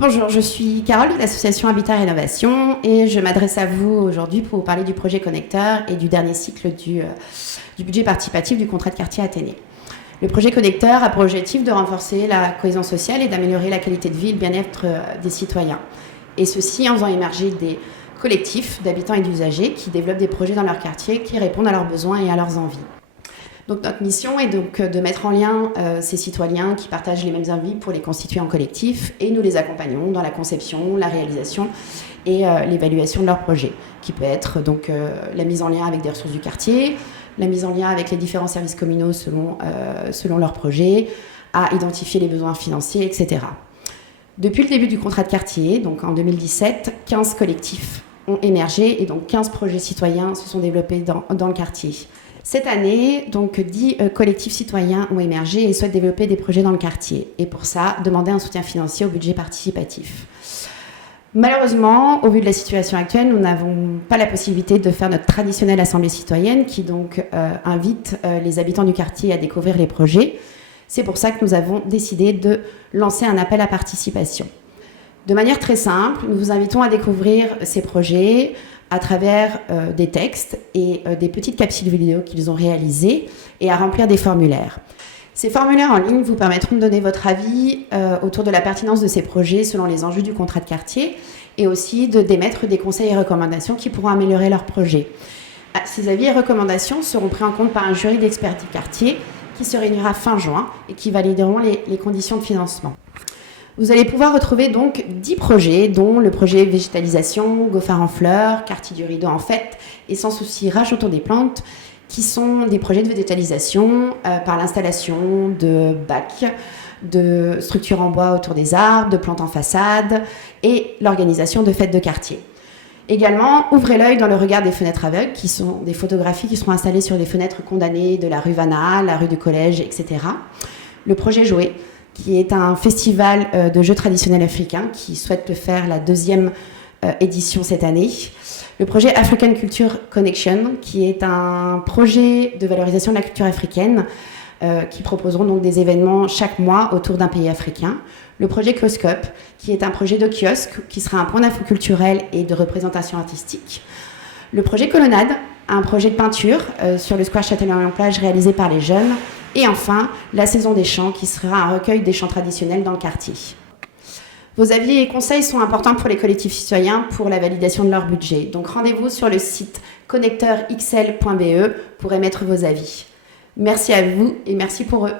Bonjour, je suis Carole de l'association Habitat Rénovation et je m'adresse à vous aujourd'hui pour vous parler du projet Connecteur et du dernier cycle du budget participatif du contrat de quartier Athénée. Le projet Connecteur a pour objectif de renforcer la cohésion sociale et d'améliorer la qualité de vie et le bien-être des citoyens. Et ceci en faisant émerger des collectifs d'habitants et d'usagers qui développent des projets dans leur quartier qui répondent à leurs besoins et à leurs envies. Donc notre mission est donc de mettre en lien ces citoyens qui partagent les mêmes envies pour les constituer en collectif et nous les accompagnons dans la conception, la réalisation et l'évaluation de leurs projets, qui peut être donc la mise en lien avec des ressources du quartier, la mise en lien avec les différents services communaux selon leurs projets, à identifier les besoins financiers, etc. Depuis le début du contrat de quartier, donc en 2017, 15 collectifs ont émergé et donc 15 projets citoyens se sont développés dans le quartier. Cette année, donc 10 collectifs citoyens ont émergé et souhaitent développer des projets dans le quartier. Et pour ça, demander un soutien financier au budget participatif. Malheureusement, au vu de la situation actuelle, nous n'avons pas la possibilité de faire notre traditionnelle assemblée citoyenne qui donc invite les habitants du quartier à découvrir les projets. C'est pour ça que nous avons décidé de lancer un appel à participation. De manière très simple, nous vous invitons à découvrir ces projets à travers des textes et des petites capsules vidéo qu'ils ont réalisées et à remplir des formulaires. Ces formulaires en ligne vous permettront de donner votre avis autour de la pertinence de ces projets selon les enjeux du contrat de quartier et aussi d'émettre des conseils et recommandations qui pourront améliorer leur projet. Ces avis et recommandations seront pris en compte par un jury d'experts du quartier qui se réunira fin juin et qui valideront les conditions de financement. Vous allez pouvoir retrouver donc 10 projets, dont le projet végétalisation, Goffard en fleurs, quartier du rideau en fête et sans souci rajoutons des plantes, qui sont des projets de végétalisation par l'installation de bacs, de structures en bois autour des arbres, de plantes en façade et l'organisation de fêtes de quartier. Également, ouvrez l'œil dans le regard des fenêtres aveugles, qui sont des photographies qui seront installées sur les fenêtres condamnées de la rue Vanna, la rue du Collège, etc. Le projet Jouer, qui est un festival de jeux traditionnels africains qui souhaite faire la 2e édition cette année. Le projet African Culture Connection, qui est un projet de valorisation de la culture africaine qui proposeront donc des événements chaque mois autour d'un pays africain. Le projet Kioscope, qui est un projet de kiosque qui sera un point d'info culturel et de représentation artistique. Le projet Colonnade, un projet de peinture sur le square Châtellerault-Plage réalisé par les jeunes. Et enfin, la saison des chants, qui sera un recueil des chants traditionnels dans le quartier. Vos avis et conseils sont importants pour les collectifs citoyens pour la validation de leur budget. Donc rendez-vous sur le site connecteurxl.be pour émettre vos avis. Merci à vous et merci pour eux.